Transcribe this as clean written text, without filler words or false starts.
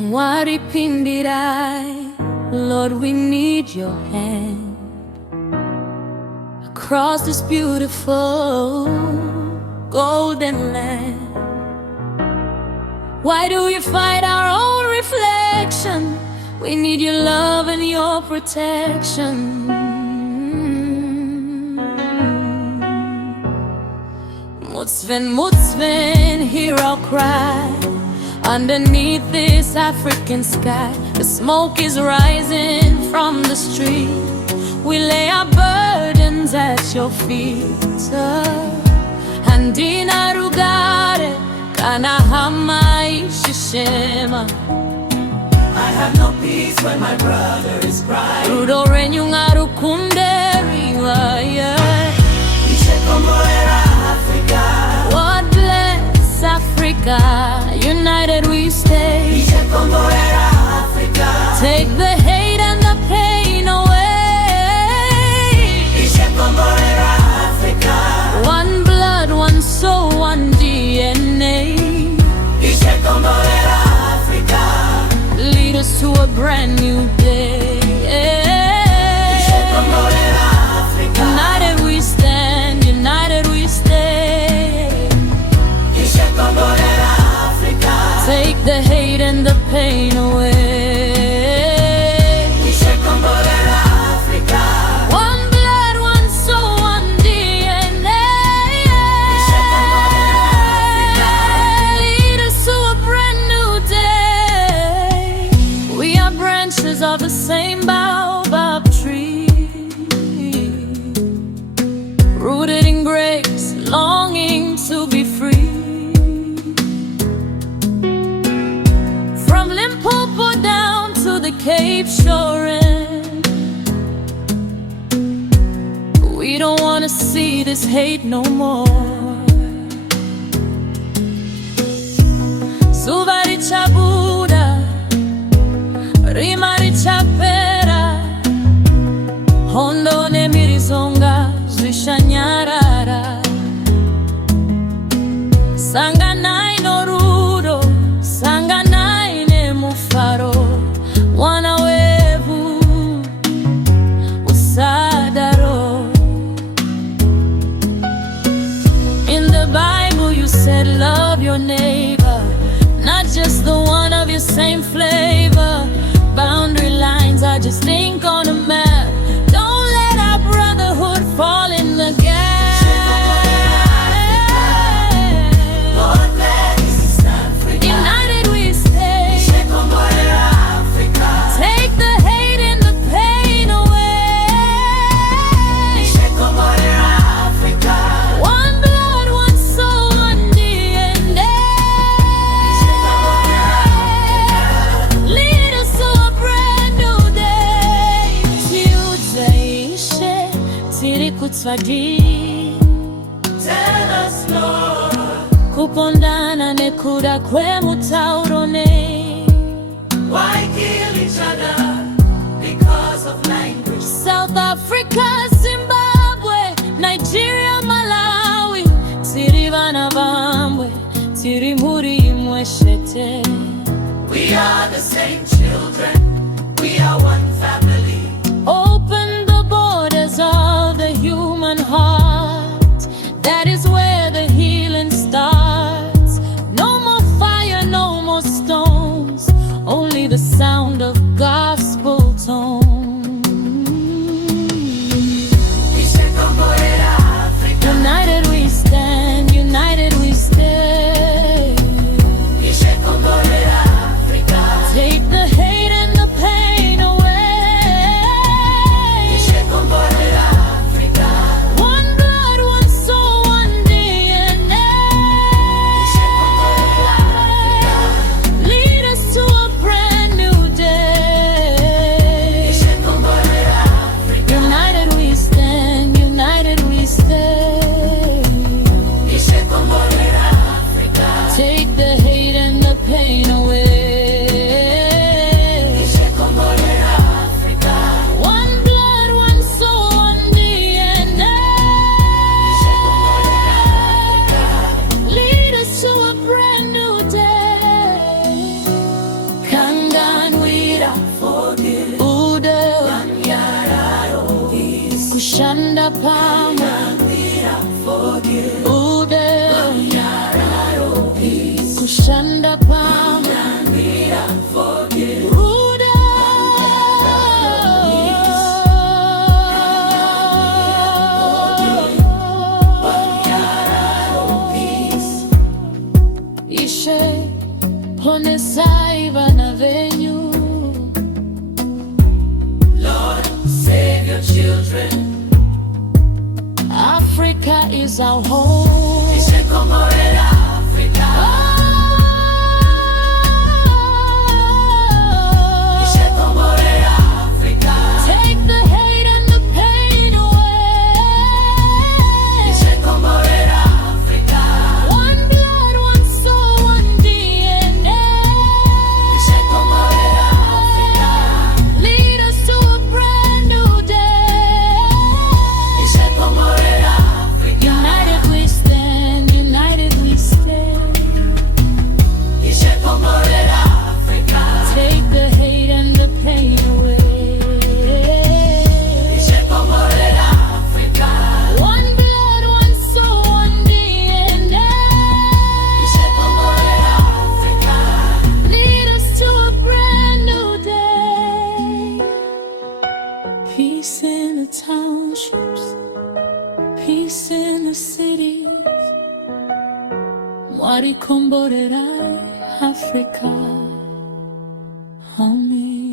Mwari Pindirai, Lord, we need your hand across this beautiful golden land. Why do we fight our own reflection? We need your love and your protection. Mutsven, hear our cry. Underneath this African sky, the smoke is rising from the street. We lay our burdens at your feet. Handina rugare, kana ishishema. I have no peace when my brother is crying. Rudo renyungaru kunderiwa, yeah. Africa. Lord bless Africa, united we stay. Africa. Take the hate and the pain away. Africa. One blood, one soul, one DNA. Africa. Lead us to a brand new day. United we stand, united we stay. Take the hate and the pain away. One blood, one soul, one DNA. Lead us to a brand new day. We are branches of the same baobab tree, rooted in grace, longing to be free. From Limpopo down to the Cape Shore end, we don't want to see this hate no more. Suvari chabuda, rimari chapera, hondo ne mirizonga zishanyarara. Sanganai no rudo, sanganai ne mufaro, wana wevu usadaro. In the Bible you said love your neighbor, not just the one of your same flavor. Boundary lines are just ink on a map. Don't let our brotherhood fall in the gap. Tell us, Lord, kupondana nekuda kwemutaurone. why kill each other because of language? South Africa, Zimbabwe, Nigeria, Malawi, tiri vana vamwe, tiri muri imwe shete. We are the same children, we are one family. Open the borders of the human heart, that is where the healing starts. No more fire, no more stones, only the sound of gospel tones. United we stand, united we stay. Africa. Take the hate and the pain away. pamwe ude kushanda pamwe ude ishe pone saiva na venyu. Lord, save your children. Africa is our home. Ishe komorera Africa. Ishe komorera Africa. Take the hate and the pain away. Ishe komorera Africa. One blood, one soul, one DNA. Ishe komorera Africa. Lead us to a brand new day. Ishe komorera Africa. United we stand, united we stand. Ishe komorera Africa. Take the hate and the pain away. Ishe komorera Africa. One blood, one soul, one DNA. Ishe komorera Africa. Lead us to a brand new day. Peace in the townships, peace in the cities. Mwari Pindirai Africa, homie.